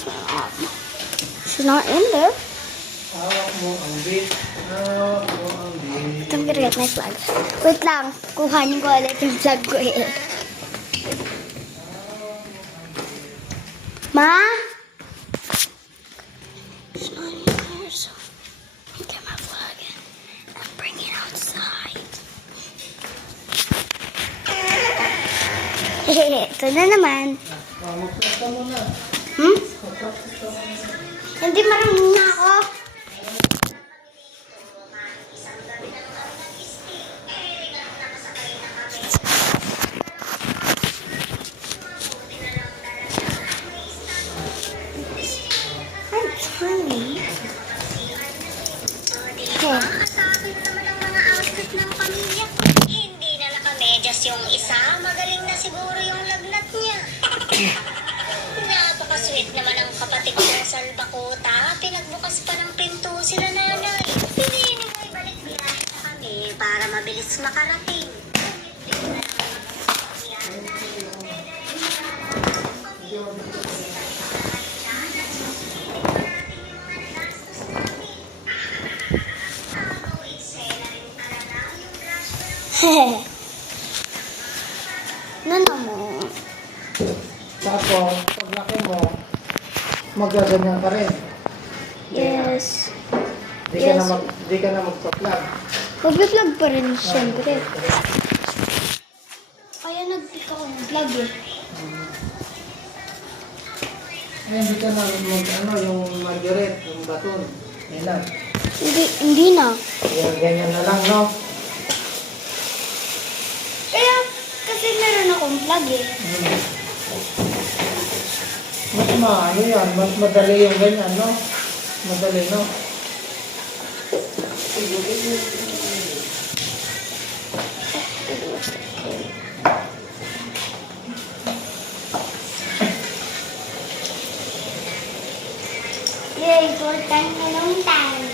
Where's my mom? She's not in there. Hawak mo ang bit. Hawak mo ang bit. I'm gonna get my flag. Wait lang. Kuhanin ko ulit yung flag ko eh. Ma? She's not in there, so I'll get my flag and bring it outside. Ito na naman. Mag-press ka muna. Hmm? Mag-practice ka muna. Hindi marunong na ako. I'm tiny. Okay. Makakasabit naman ang mga outfit ng pamilya. Hindi na nakamedyas yung isa. Magaling na siguro yung lagnat niya. Napaka-sweet naman ang kapatid ng salbakuta. Pinagbukas pa ng pinto sila nanay. Pinili ay balik biyahe na kami para mabilis makarating. Nano mo? Tapos, pag laki mo, magaganyan ka rin. Yes. Di ka na magpa-plug. Mag-vlog pa rin siyempre. Kaya nag-pick ako ng vlog eh. Hindi ka na yung majoret, yung baton. Yan lang. Hindi na. Yan, ganyan na lang, no? Kaya, kasi meron akong vlog eh. Mas maano yan, mas madali yung ganyan, no? Madali, no? Yay, for time na long time.